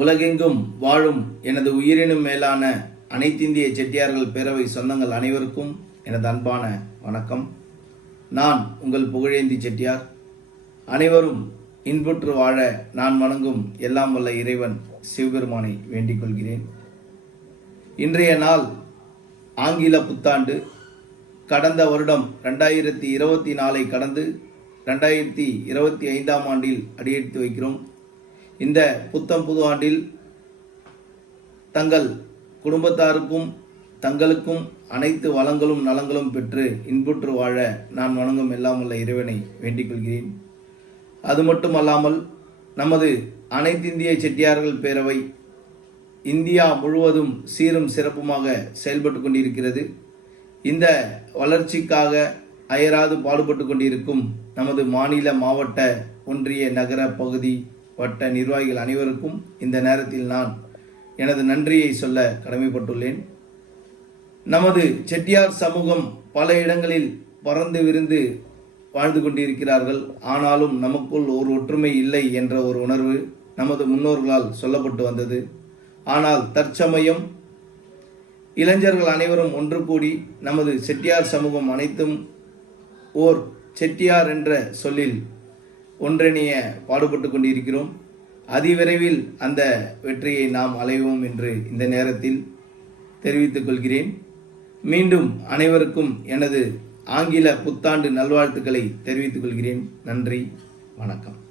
உலகெங்கும் வாழும் எனது உயிரினும் மேலான அனைத்திந்திய செட்டியார்கள் பேரவை சொந்தங்கள் அனைவருக்கும் எனது அன்பான வணக்கம். நான் உங்கள் புகழேந்தி செட்டியார். அனைவரும் இன்புற்று வாழ நான் வணங்கும் எல்லாம் வல்ல இறைவன் சிவபெருமானை வேண்டிக் கொள்கிறேன். இன்றைய நாள் ஆங்கில புத்தாண்டு. கடந்த வருடம் ரெண்டாயிரத்தி இருபத்தி நாலை கடந்து ரெண்டாயிரத்தி இருபத்தி ஐந்தாம் ஆண்டில் அடியெடுத்து வைக்கிறோம். இந்த புத்தம் புது ஆண்டில் தங்கள் குடும்பத்தாருக்கும் தங்களுக்கும் அனைத்து வளங்களும் நலங்களும் பெற்று இன்புற்று வாழ நான் வணங்கும் எல்லாம் உள்ள இறைவனை வேண்டிக் கொள்கிறேன். அது மட்டுமல்லாமல் நமது அனைத்திந்திய செட்டியார்கள் பேரவை இந்தியா முழுவதும் சீரும் சிறப்புமாக செயல்பட்டு கொண்டிருக்கிறது. இந்த வளர்ச்சிக்காக அயராது பாடுபட்டு கொண்டிருக்கும் நமது மாநில மாவட்ட ஒன்றிய நகர பகுதி வட்ட நிர்வாகிகள் அனைவருக்கும் இந்த நேரத்தில் நான் எனது நன்றியை சொல்ல கடமைப்பட்டுள்ளேன். நமது செட்டியார் சமூகம் பல இடங்களில் பறந்து விரிந்து வாழ்ந்து கொண்டிருக்கிறார்கள். ஆனாலும் நமக்குள் ஒரு ஒற்றுமை இல்லை என்ற ஒரு உணர்வு நமது முன்னோர்களால் சொல்லப்பட்டு வந்தது. ஆனால் தற்சமயம் இளைஞர்கள் அனைவரும் ஒன்று கூடி நமது செட்டியார் சமூகம் அனைத்தும் ஓர் செட்டியார் என்ற சொல்லில் ஒன்றிணைய பாடுபட்டு கொண்டிருக்கிறோம். அதிவிரைவில் அந்த வெற்றியை நாம் அலைவோம் என்று இந்த நேரத்தில் தெரிவித்துக் கொள்கிறேன். மீண்டும் அனைவருக்கும் எனது ஆங்கில புத்தாண்டு நல்வாழ்த்துக்களை தெரிவித்துக் கொள்கிறேன். நன்றி வணக்கம்.